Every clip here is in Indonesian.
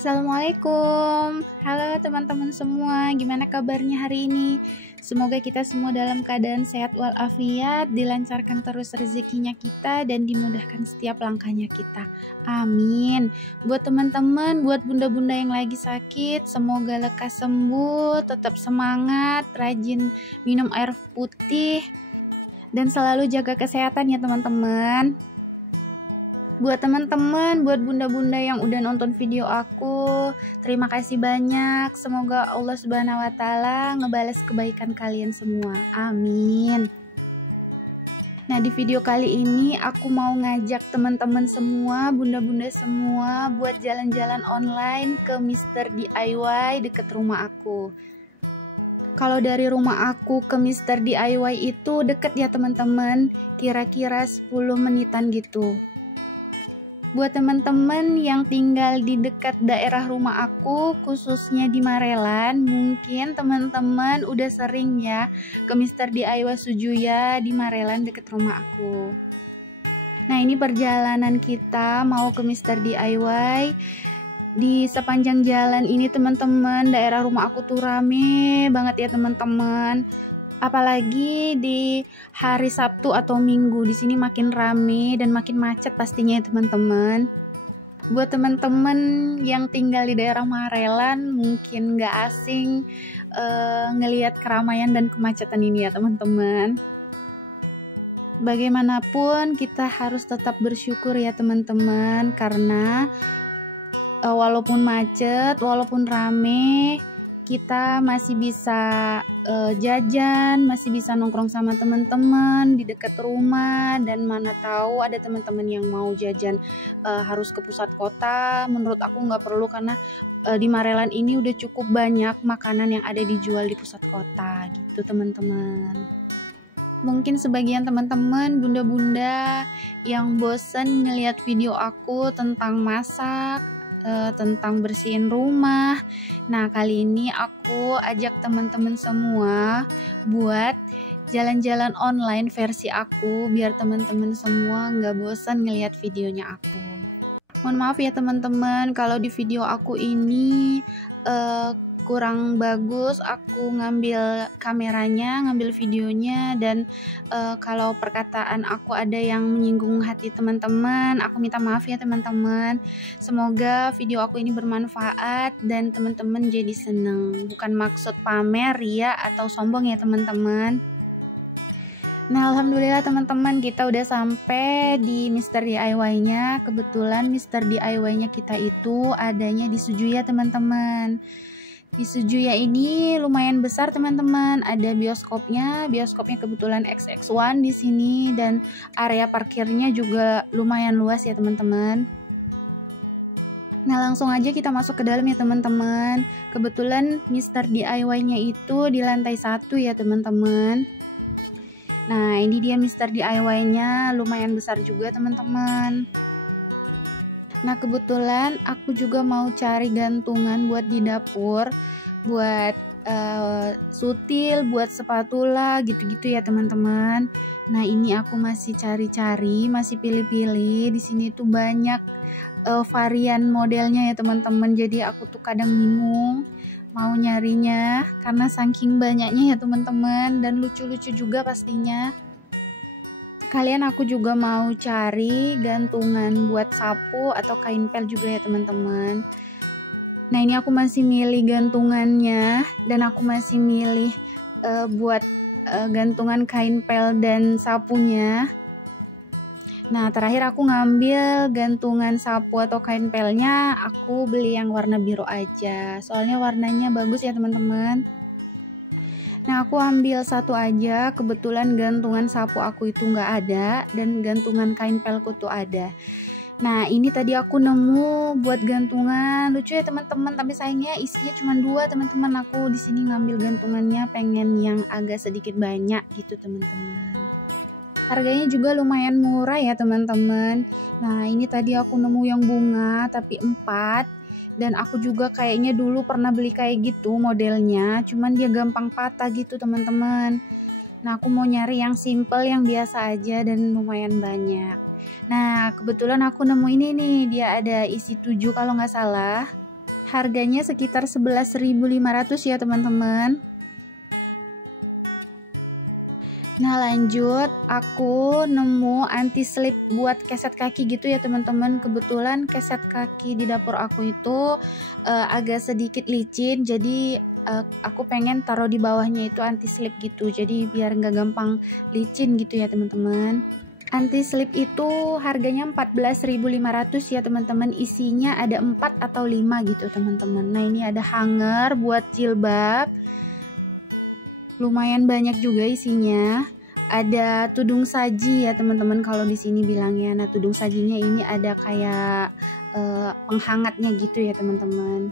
Assalamualaikum. Halo teman-teman semua, gimana kabarnya hari ini? Semoga kita semua dalam keadaan sehat walafiat, dilancarkan terus rezekinya kita dan dimudahkan setiap langkahnya kita. Amin. Buat teman-teman, buat bunda-bunda yang lagi sakit, semoga lekas sembuh, tetap semangat, rajin minum air putih dan selalu jaga kesehatan ya teman-teman. Buat teman-teman, buat bunda-bunda yang udah nonton video aku, terima kasih banyak. Semoga Allah Subhanahu wa taala ngebales kebaikan kalian semua. Amin. Nah, di video kali ini aku mau ngajak teman-teman semua, bunda-bunda semua buat jalan-jalan online ke Mr. DIY deket rumah aku. Kalau dari rumah aku ke Mr. DIY itu deket ya teman-teman, kira-kira 10 menitan gitu. Buat teman-teman yang tinggal di dekat daerah rumah aku, khususnya di Marelan, mungkin teman-teman udah sering ya ke Mr. DIY Sujuya di Marelan dekat rumah aku. Nah, ini perjalanan kita mau ke Mr. DIY. Di sepanjang jalan ini teman-teman, daerah rumah aku tuh rame banget ya teman-teman. Apalagi di hari Sabtu atau Minggu, di sini makin rame dan makin macet pastinya ya teman-teman. Buat teman-teman yang tinggal di daerah Marelan mungkin gak asing ngelihat keramaian dan kemacetan ini ya teman-teman. Bagaimanapun kita harus tetap bersyukur ya teman-teman, karena walaupun macet, walaupun rame, kita masih bisa jajan, masih bisa nongkrong sama teman-teman di dekat rumah, dan mana tahu ada teman-teman yang mau jajan harus ke pusat kota. Menurut aku nggak perlu, karena di Marelan ini udah cukup banyak makanan yang ada dijual di pusat kota gitu teman-teman. Mungkin sebagian teman-teman bunda-bunda yang bosen ngeliat video aku tentang masak, tentang bersihin rumah. Nah, kali ini aku ajak teman-teman semua buat jalan-jalan online versi aku, biar teman-teman semua nggak bosan ngelihat videonya aku. Mohon maaf ya teman-teman kalau di video aku ini kurang bagus aku ngambil kameranya, ngambil videonya, dan kalau perkataan aku ada yang menyinggung hati teman-teman, aku minta maaf ya teman-teman. Semoga video aku ini bermanfaat dan teman-teman jadi seneng. Bukan maksud pamer ya atau sombong ya teman-teman. Nah, alhamdulillah teman-teman, kita udah sampai di Mr. DIY-nya. Kebetulan Mr. DIY-nya kita itu adanya di Sujuya teman-teman. Di Sujuya ini lumayan besar teman-teman, ada bioskopnya kebetulan XX1 di sini, dan area parkirnya juga lumayan luas ya teman-teman. Nah, langsung aja kita masuk ke dalam ya teman-teman. Kebetulan Mr. DIY-nya itu di lantai 1 ya teman-teman. Nah, ini dia Mr. DIY-nya, lumayan besar juga teman-teman. Nah, kebetulan aku juga mau cari gantungan buat di dapur, buat sutil, buat spatula gitu-gitu ya teman-teman. Nah, ini aku masih cari-cari, masih pilih-pilih. Di sini tuh banyak varian modelnya ya teman-teman. Jadi aku tuh kadang bingung mau nyarinya karena saking banyaknya ya teman-teman, dan lucu-lucu juga pastinya. Kalian aku juga mau cari gantungan buat sapu atau kain pel juga ya teman-teman. Nah, ini aku masih milih gantungannya, dan aku masih milih buat gantungan kain pel dan sapunya. Nah, terakhir aku ngambil gantungan sapu atau kain pelnya, aku beli yang warna biru aja. Soalnya warnanya bagus ya teman-teman. Nah, aku ambil satu aja, kebetulan gantungan sapu aku itu nggak ada, dan gantungan kain pelku tuh ada. Nah, ini tadi aku nemu buat gantungan, lucu ya teman-teman, tapi sayangnya isinya cuma 2 teman-teman. Aku di sini ngambil gantungannya pengen yang agak sedikit banyak gitu teman-teman. Harganya juga lumayan murah ya teman-teman. Nah, ini tadi aku nemu yang bunga tapi 4. Dan aku juga kayaknya dulu pernah beli kayak gitu modelnya, cuman dia gampang patah gitu teman-teman. Nah, aku mau nyari yang simple, yang biasa aja dan lumayan banyak. Nah, kebetulan aku nemu ini nih, dia ada isi 7 kalau nggak salah. Harganya sekitar 11.500 ya teman-teman. Nah lanjut, aku nemu anti slip buat keset kaki gitu ya teman-teman. Kebetulan keset kaki di dapur aku itu agak sedikit licin, jadi aku pengen taruh di bawahnya itu anti slip gitu, jadi biar nggak gampang licin gitu ya teman-teman. Anti slip itu harganya 14.500 ya teman-teman. Isinya ada 4 atau 5 gitu teman-teman. Nah ini ada hanger buat jilbab, lumayan banyak juga isinya. Ada tudung saji ya teman-teman kalau di sini bilangnya. Nah tudung sajinya ini ada kayak penghangatnya gitu ya teman-teman.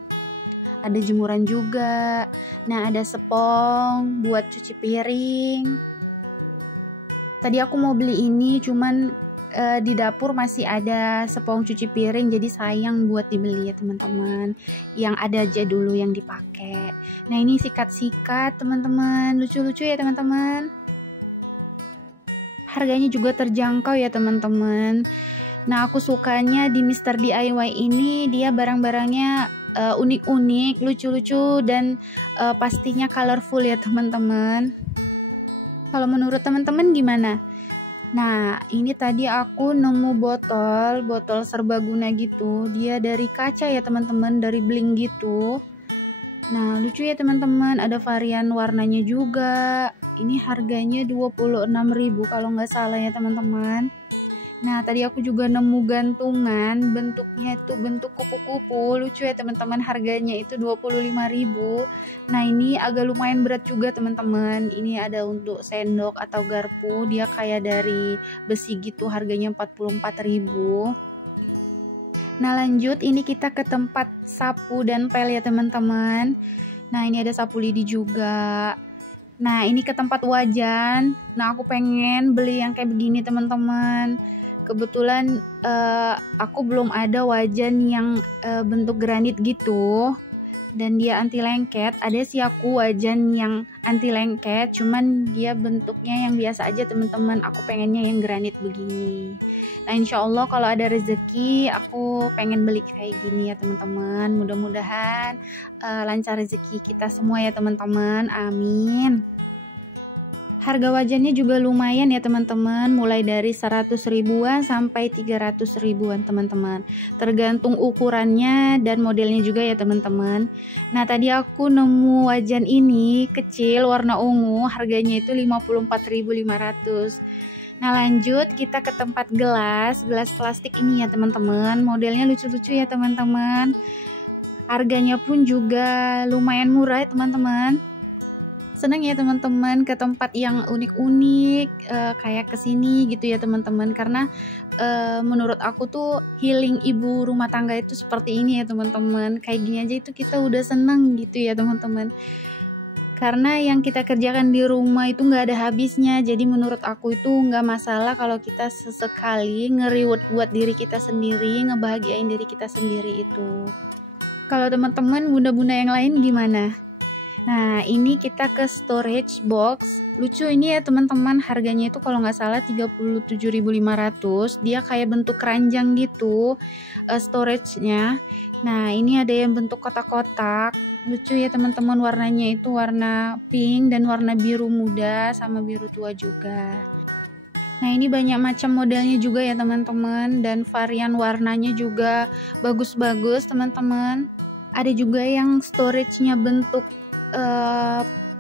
Ada jemuran juga. Nah ada sepong buat cuci piring. Tadi aku mau beli ini, cuman di dapur masih ada sepong cuci piring, jadi sayang buat dibeli ya teman-teman. Yang ada aja dulu yang dipakai. Nah ini sikat-sikat teman-teman, lucu-lucu ya teman-teman. Harganya juga terjangkau ya teman-teman. Nah aku sukanya di Mr. DIY ini, dia barang-barangnya unik-unik, lucu-lucu, dan pastinya colorful ya teman-teman. Kalau menurut teman-teman gimana? Nah, ini tadi aku nemu botol serbaguna gitu. Dia dari kaca ya teman-teman, dari bling gitu. Nah, lucu ya teman-teman, ada varian warnanya juga. Ini harganya 26.000 kalau nggak salah ya teman-teman. Nah, tadi aku juga nemu gantungan, bentuknya itu bentuk kupu-kupu, lucu ya teman-teman, harganya itu 25.000. Nah, ini agak lumayan berat juga teman-teman. Ini ada untuk sendok atau garpu, dia kayak dari besi gitu, harganya 44.000. Nah, lanjut ini kita ke tempat sapu dan pel ya teman-teman. Nah, ini ada sapu lidi juga. Nah, ini ke tempat wajan. Nah, aku pengen beli yang kayak begini teman-teman. Kebetulan aku belum ada wajan yang bentuk granit gitu, dan dia anti lengket. Ada sih aku wajan yang anti lengket, cuman dia bentuknya yang biasa aja teman-teman. Aku pengennya yang granit begini. Nah insya Allah kalau ada rezeki aku pengen beli kayak gini ya teman-teman. Mudah-mudahan lancar rezeki kita semua ya teman-teman, amin. Harga wajannya juga lumayan ya teman-teman, mulai dari 100 ribuan sampai 300 ribuan teman-teman. Tergantung ukurannya dan modelnya juga ya teman-teman. Nah tadi aku nemu wajan ini kecil warna ungu, harganya itu 54.500. Nah lanjut kita ke tempat gelas plastik ini ya teman-teman. Modelnya lucu-lucu ya teman-teman. Harganya pun juga lumayan murah ya teman-teman. Senang ya teman-teman ke tempat yang unik-unik, kayak kesini gitu ya teman-teman, karena menurut aku tuh healing ibu rumah tangga itu seperti ini ya teman-teman. Kayak gini aja itu kita udah senang gitu ya teman-teman, karena yang kita kerjakan di rumah itu nggak ada habisnya. Jadi menurut aku itu nggak masalah kalau kita sesekali nge-reward buat diri kita sendiri, ngebahagiain diri kita sendiri itu. Kalau teman-teman bunda-bunda yang lain gimana? Nah ini kita ke storage box. Lucu ini ya teman-teman, harganya itu kalau nggak salah 37.500. Dia kayak bentuk keranjang gitu storage-nya. Nah ini ada yang bentuk kotak-kotak. Lucu ya teman-teman, warnanya itu warna pink dan warna biru muda sama biru tua juga. Nah ini banyak macam modelnya juga ya teman-teman, dan varian warnanya juga bagus-bagus teman-teman. Ada juga yang storage-nya bentuk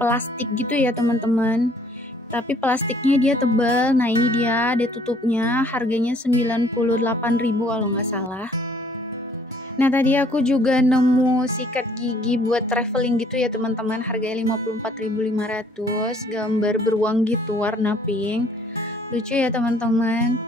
plastik gitu ya teman-teman, tapi plastiknya dia tebal. Nah ini dia ada tutupnya, harganya 98.000 kalau nggak salah. Nah tadi aku juga nemu sikat gigi buat traveling gitu ya teman-teman, harganya 54.500, gambar beruang gitu warna pink, lucu ya teman-teman.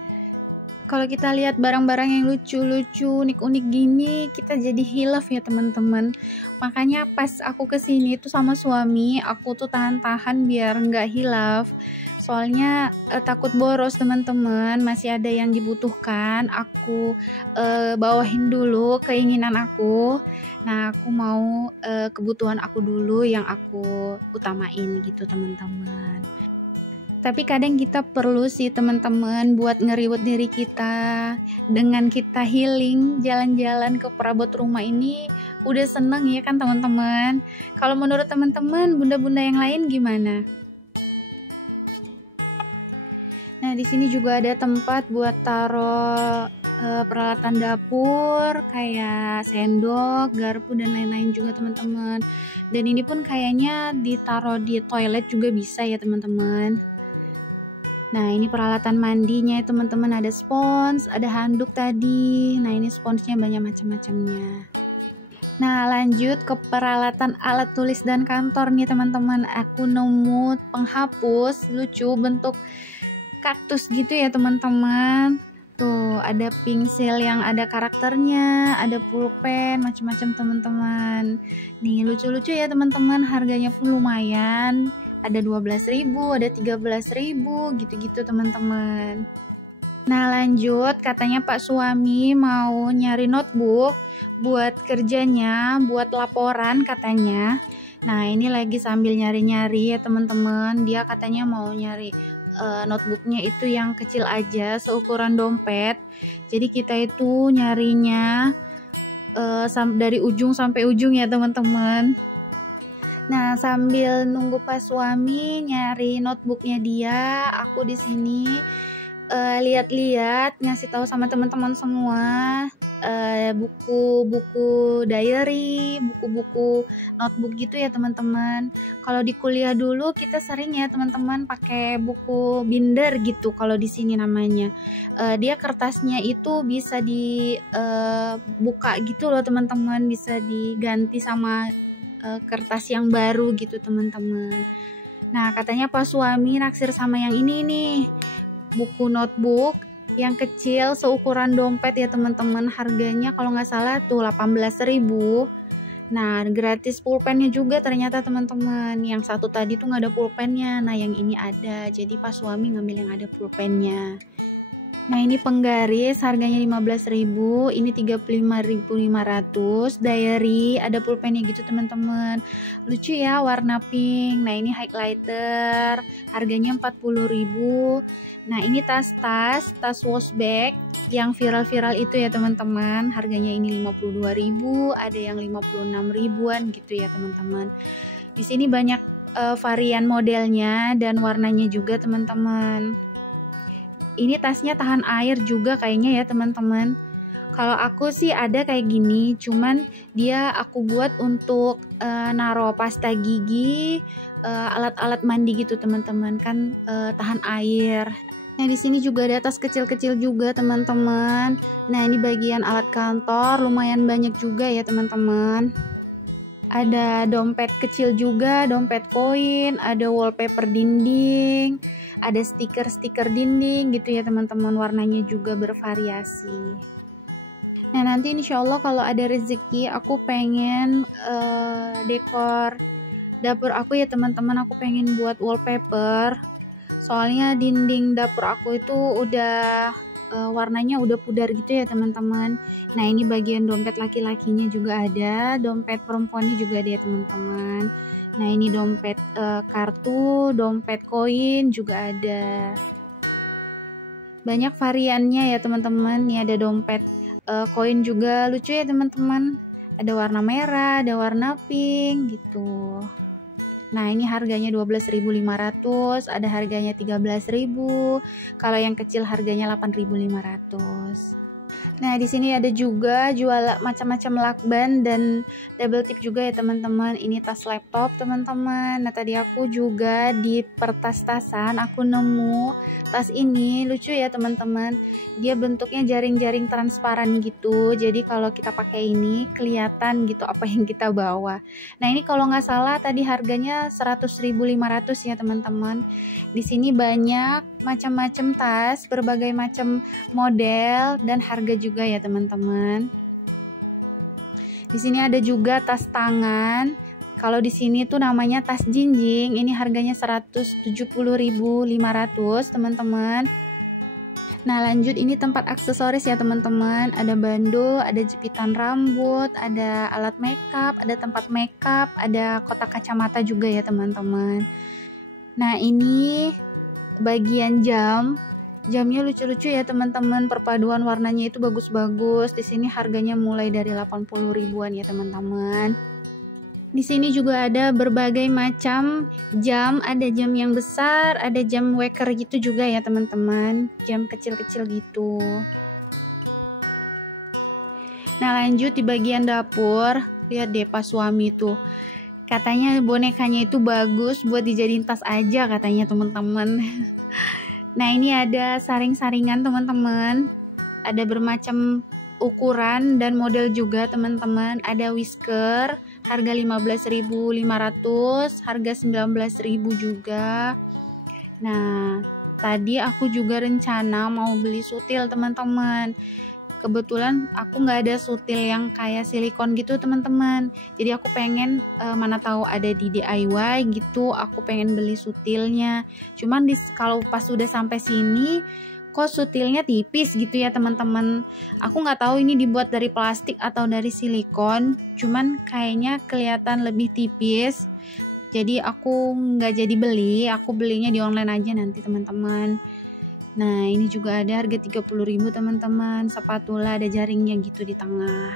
Kalau kita lihat barang-barang yang lucu-lucu, unik-unik gini, kita jadi hilaf ya teman-teman. Makanya pas aku kesini tuh sama suami, aku tuh tahan-tahan biar nggak hilaf. Soalnya takut boros teman-teman, masih ada yang dibutuhkan. Aku bawahin dulu keinginan aku. Nah aku mau kebutuhan aku dulu yang aku utamain gitu teman-teman. Tapi kadang kita perlu sih teman-teman buat nge-reward diri kita. Dengan kita healing, jalan-jalan ke perabot rumah ini udah seneng ya kan teman-teman. Kalau menurut teman-teman, bunda-bunda yang lain gimana? Nah, di sini juga ada tempat buat taruh peralatan dapur kayak sendok, garpu dan lain-lain juga teman-teman. Dan ini pun kayaknya ditaruh di toilet juga bisa ya teman-teman. Nah, ini peralatan mandinya ya teman-teman, ada spons, ada handuk tadi. Nah, ini sponsnya banyak macam-macamnya. Nah, lanjut ke peralatan alat tulis dan kantor nih teman-teman. Aku nemu penghapus lucu bentuk kaktus gitu ya teman-teman. Tuh, ada pensil yang ada karakternya, ada pulpen, macam-macam teman-teman. Nih, lucu-lucu ya teman-teman, harganya pun lumayan. Ada 12.000, ada 13.000, gitu-gitu teman-teman. Nah, lanjut, katanya Pak suami mau nyari notebook buat kerjanya, buat laporan katanya. Nah, ini lagi sambil nyari-nyari ya teman-teman. Dia katanya mau nyari notebooknya itu yang kecil aja, seukuran dompet. Jadi kita itu nyarinya dari ujung sampai ujung ya teman-teman. Nah, sambil nunggu pas suami nyari notebooknya dia, aku di sini lihat-lihat, ngasih tahu sama teman-teman semua buku-buku diary, buku-buku notebook gitu ya teman-teman. Kalau di kuliah dulu kita sering ya teman-teman pakai buku binder gitu kalau di sini namanya. Dia kertasnya itu bisa dibuka gitu loh teman-teman, bisa diganti sama kertas yang baru gitu teman-teman. Nah, katanya Pak suami naksir sama yang ini nih, buku notebook yang kecil seukuran dompet ya teman-teman. Harganya kalau nggak salah tuh 18.000. Nah, gratis pulpennya juga ternyata teman-teman. Yang satu tadi tuh nggak ada pulpennya, nah yang ini ada. Jadi Pak suami ngambil yang ada pulpennya. Nah, ini penggaris harganya 15.000, ini 35.500. Diary ada pulpennya gitu teman-teman. Lucu ya, warna pink. Nah, ini highlighter harganya 40.000. Nah, ini tas wash bag yang viral-viral itu ya teman-teman. Harganya ini 52.000, ada yang 56 ribuan gitu ya teman-teman. Di sini banyak varian modelnya dan warnanya juga teman-teman. Ini tasnya tahan air juga kayaknya ya teman-teman. Kalau aku sih ada kayak gini, cuman dia aku buat untuk naro pasta gigi, alat-alat mandi gitu teman-teman, kan tahan air. Nah, di sini juga ada tas kecil-kecil juga teman-teman. Nah, ini bagian alat kantor, lumayan banyak juga ya teman-teman. Ada dompet kecil juga, dompet koin, ada wallpaper dinding, ada stiker-stiker dinding gitu ya teman-teman, warnanya juga bervariasi. Nah, nanti insya Allah kalau ada rezeki aku pengen dekor dapur aku ya teman-teman, aku pengen buat wallpaper. Soalnya dinding dapur aku itu udah warnanya udah pudar gitu ya teman-teman. Nah, ini bagian dompet laki-lakinya juga ada, dompet perempuannya juga ada ya teman-teman. Nah, ini dompet kartu, dompet koin juga ada. Banyak variannya ya teman-teman. Ini ada dompet koin juga, lucu ya teman-teman. Ada warna merah, ada warna pink gitu. Nah, ini harganya 12.500, ada harganya 13.000. Kalau yang kecil harganya 8.500. Nah, di sini ada juga jual macam-macam lakban dan double tip juga ya teman-teman. Ini tas laptop teman-teman. Nah, tadi aku juga di pertas-tasan aku nemu tas ini, lucu ya teman-teman. Dia bentuknya jaring-jaring transparan gitu. Jadi kalau kita pakai ini kelihatan gitu apa yang kita bawa. Nah, ini kalau nggak salah tadi harganya 100.500 ya teman-teman. Di sini banyak macam-macam tas, berbagai macam model dan harga juga ya teman-teman. Di sini ada juga tas tangan. Kalau di sini tuh namanya tas jinjing. Ini harganya 170.500 teman-teman. Nah, lanjut, ini tempat aksesoris ya teman-teman. Ada bando, ada jepitan rambut, ada alat makeup, ada tempat makeup, ada kotak kacamata juga ya teman-teman. Nah, ini bagian jam. Jamnya lucu-lucu ya teman-teman, perpaduan warnanya itu bagus-bagus. Di sini harganya mulai dari 80 ribuan ya teman-teman. Di sini juga ada berbagai macam jam, ada jam yang besar, ada jam waker gitu juga ya teman-teman, jam kecil-kecil gitu. Nah lanjut di bagian dapur, lihat deh pas suami tuh, katanya bonekanya itu bagus buat dijadiin tas aja katanya teman-teman. Nah ini ada saring-saringan teman-teman, ada bermacam ukuran dan model juga teman-teman. Ada whisker harga 15.500, harga 19.000 juga. Nah tadi aku juga rencana mau beli sutil teman-teman. Kebetulan aku nggak ada sutil yang kayak silikon gitu teman-teman, jadi aku pengen mana tahu ada di DIY gitu, aku pengen beli sutilnya. Cuman kalau pas sudah sampai sini kok sutilnya tipis gitu ya teman-teman. Aku nggak tahu ini dibuat dari plastik atau dari silikon, cuman kayaknya kelihatan lebih tipis, jadi aku nggak jadi beli, aku belinya di online aja nanti teman-teman. Nah ini juga ada harga 30.000 teman-teman, spatula ada jaringnya gitu di tengah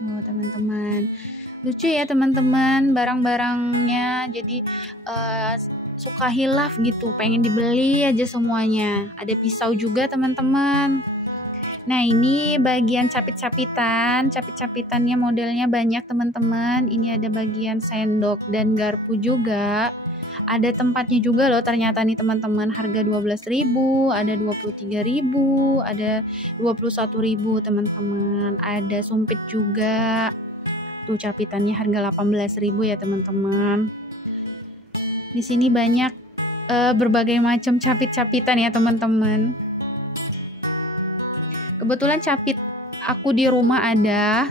tuh teman-teman. Lucu ya teman-teman barang-barangnya, jadi suka hilaf gitu, pengen dibeli aja semuanya. Ada pisau juga teman-teman. Nah ini bagian capit-capitannya modelnya banyak teman-teman. Ini ada bagian sendok dan garpu juga. Ada tempatnya juga loh ternyata nih teman-teman, harga 12.000, ada 23.000, ada 21.000 teman-teman. Ada sumpit juga. Tuh capitannya harga 18.000 ya teman-teman. Di sini banyak berbagai macam capit-capitan ya teman-teman. Kebetulan capit aku di rumah ada,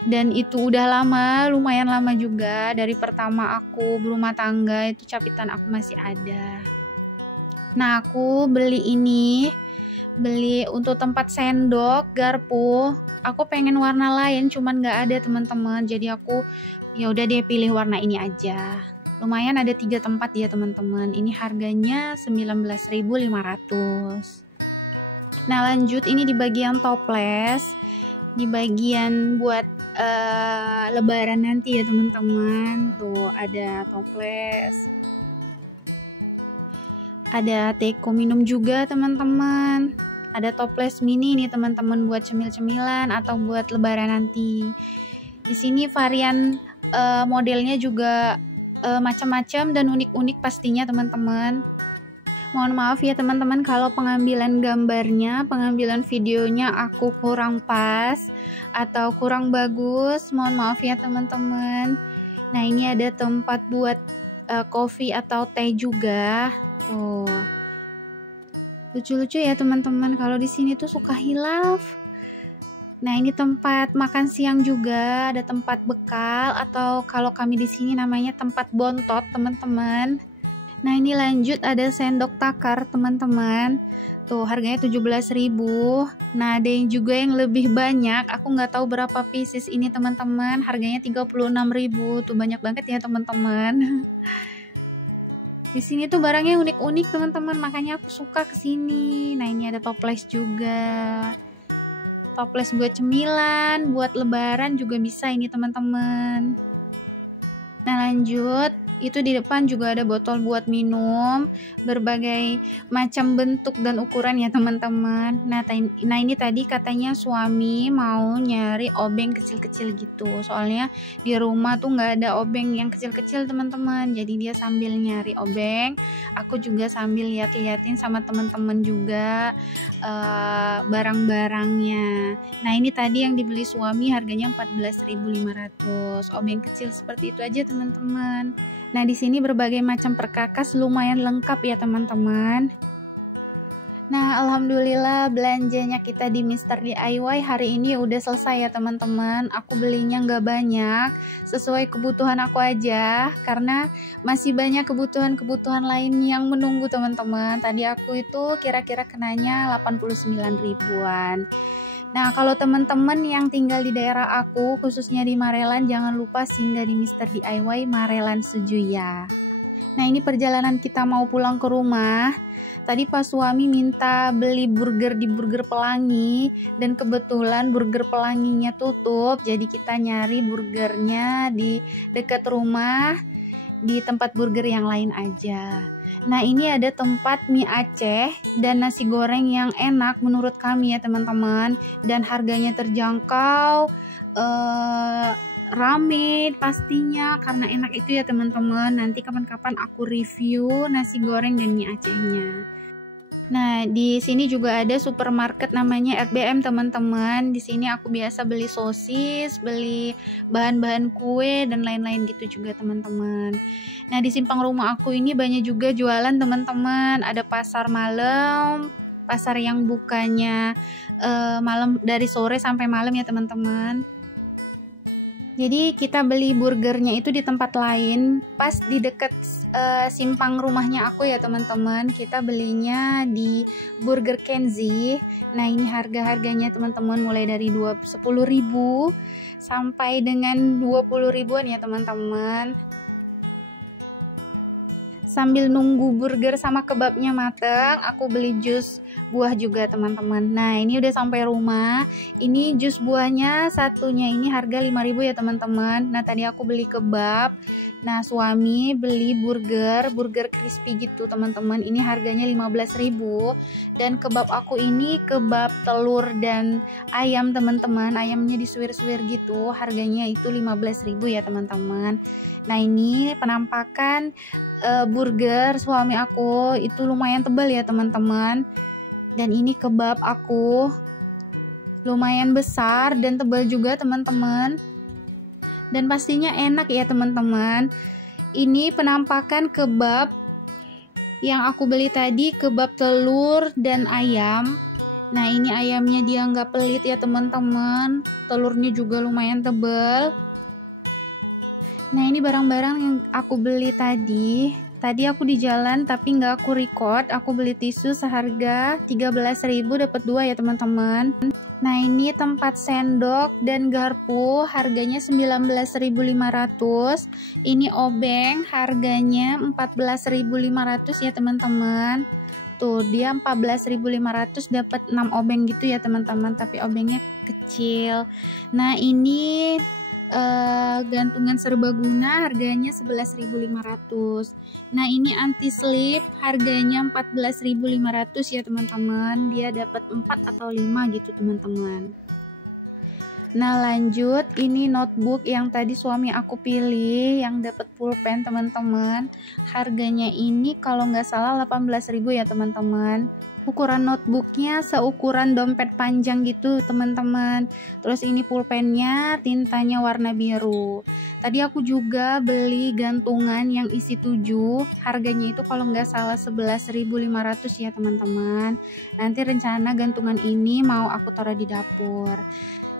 dan itu udah lama, lumayan lama juga. Dari pertama aku berumah tangga itu capitan aku masih ada. Nah aku beli untuk tempat sendok, garpu. Aku pengen warna lain cuman nggak ada teman-teman, jadi aku ya udah deh pilih warna ini aja. Lumayan ada 3 tempat ya teman-teman. Ini harganya 19.500. Nah lanjut ini di bagian toples, di bagian buat lebaran nanti ya teman-teman. Tuh ada toples, ada teko minum juga teman-teman, ada toples mini nih teman-teman buat cemil-cemilan atau buat lebaran nanti. Di sini varian modelnya juga macam-macam dan unik-unik pastinya teman-teman. Mohon maaf ya teman-teman kalau pengambilan gambarnya, pengambilan videonya aku kurang pas atau kurang bagus. Mohon maaf ya teman-teman. Nah ini ada tempat buat kopi atau teh juga. Tuh lucu-lucu ya teman-teman. Kalau di sini tuh suka hilaf. Nah ini tempat makan siang juga, ada tempat bekal atau kalau kami di sini namanya tempat bontot teman-teman. Nah ini lanjut ada sendok takar teman-teman. Tuh harganya 17.000. Nah ada yang juga yang lebih banyak, aku nggak tahu berapa pieces ini teman-teman, harganya 36.000. Tuh banyak banget ya teman-teman. Di sini tuh barangnya unik-unik teman-teman, makanya aku suka kesini. Nah ini ada toples juga, toples buat cemilan, buat lebaran juga bisa ini teman-teman. Nah lanjut, itu di depan juga ada botol buat minum, berbagai macam bentuk dan ukuran ya teman-teman. Nah ini tadi katanya suami mau nyari obeng kecil-kecil gitu, soalnya di rumah tuh nggak ada obeng yang kecil-kecil teman-teman, jadi dia sambil nyari obeng, aku juga sambil lihat-liatin sama teman-teman juga barang-barangnya. Nah ini tadi yang dibeli suami harganya 14.500, obeng kecil seperti itu aja teman-teman. Nah di sini berbagai macam perkakas lumayan lengkap ya teman-teman. Nah alhamdulillah belanjanya kita di Mr. DIY hari ini udah selesai ya teman-teman. Aku belinya nggak banyak, sesuai kebutuhan aku aja, karena masih banyak kebutuhan-kebutuhan lain yang menunggu teman-teman. Tadi aku itu kira-kira kenanya 89 ribuan. Nah kalau teman-teman yang tinggal di daerah aku, khususnya di Marelan, jangan lupa singgah di Mr. DIY Marelan Sujuya. Nah ini perjalanan kita mau pulang ke rumah. tadi pas suami minta beli burger di Burger Pelangi, dan kebetulan Burger Pelanginya tutup, jadi kita nyari burgernya di dekat rumah, di tempat burger yang lain aja. Nah, ini ada tempat mie Aceh dan nasi goreng yang enak menurut kami ya teman-teman, dan harganya terjangkau, rame pastinya karena enak itu ya teman-teman. Nanti kapan-kapan aku review nasi goreng dan mie Acehnya. Nah, di sini juga ada supermarket namanya RBM teman-teman. Di sini aku biasa beli sosis, beli bahan-bahan kue dan lain-lain gitu juga teman-teman. Nah, di simpang rumah aku ini banyak juga jualan teman-teman. Ada pasar malam, pasar yang bukanya malam dari sore sampai malam ya teman-teman. Jadi kita beli burgernya itu di tempat lain, pas di dekat simpang rumahnya aku ya teman-teman. Kita belinya di Burger Kenzi. Nah, ini harga-harganya teman-teman mulai dari 10.000 sampai dengan 20 ribuan ya teman-teman. Sambil nunggu burger sama kebabnya mateng, aku beli jus buah juga teman-teman. Nah, ini udah sampai rumah. Ini jus buahnya satunya ini harga 5.000 ya teman-teman. Nah, tadi aku beli kebab. Nah, suami beli burger crispy gitu teman-teman. Ini harganya 15.000. Dan kebab aku ini kebab telur dan ayam teman-teman. Ayamnya disuir-suir gitu. Harganya itu 15.000 ya teman-teman. Nah, ini penampakan burger suami aku itu lumayan tebal ya teman-teman. Dan ini kebab aku lumayan besar dan tebal juga teman-teman. Dan pastinya enak ya teman-teman. Ini penampakan kebab yang aku beli tadi, kebab telur dan ayam. Nah, ini ayamnya dia nggak pelit ya teman-teman. Telurnya juga lumayan tebal. Nah, ini barang-barang yang aku beli tadi. Tadi aku di jalan tapi nggak aku record. Aku beli tisu seharga 13.000 dapat 2 ya teman-teman. Nah, ini tempat sendok dan garpu harganya 19.500. Ini obeng harganya 14.500 ya teman-teman. Tuh, dia 14.500 dapat 6 obeng gitu ya teman-teman, tapi obengnya kecil. Nah, ini gantungan serbaguna harganya 11.500. Nah, ini anti slip harganya 14.500 ya teman-teman. Dia dapat 4 atau 5 gitu teman-teman. Nah, lanjut, ini notebook yang tadi suami aku pilih yang dapat pulpen teman-teman. Harganya ini kalau nggak salah 18.000 ya teman-teman. Ukuran notebooknya seukuran dompet panjang gitu teman-teman. Terus ini pulpennya tintanya warna biru. Tadi aku juga beli gantungan yang isi 7. Harganya itu kalau nggak salah 11.500 ya teman-teman. Nanti rencana gantungan ini mau aku taruh di dapur.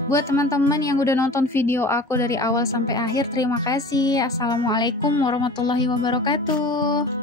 Buat teman-teman yang udah nonton video aku dari awal sampai akhir, terima kasih. Assalamualaikum warahmatullahi wabarakatuh.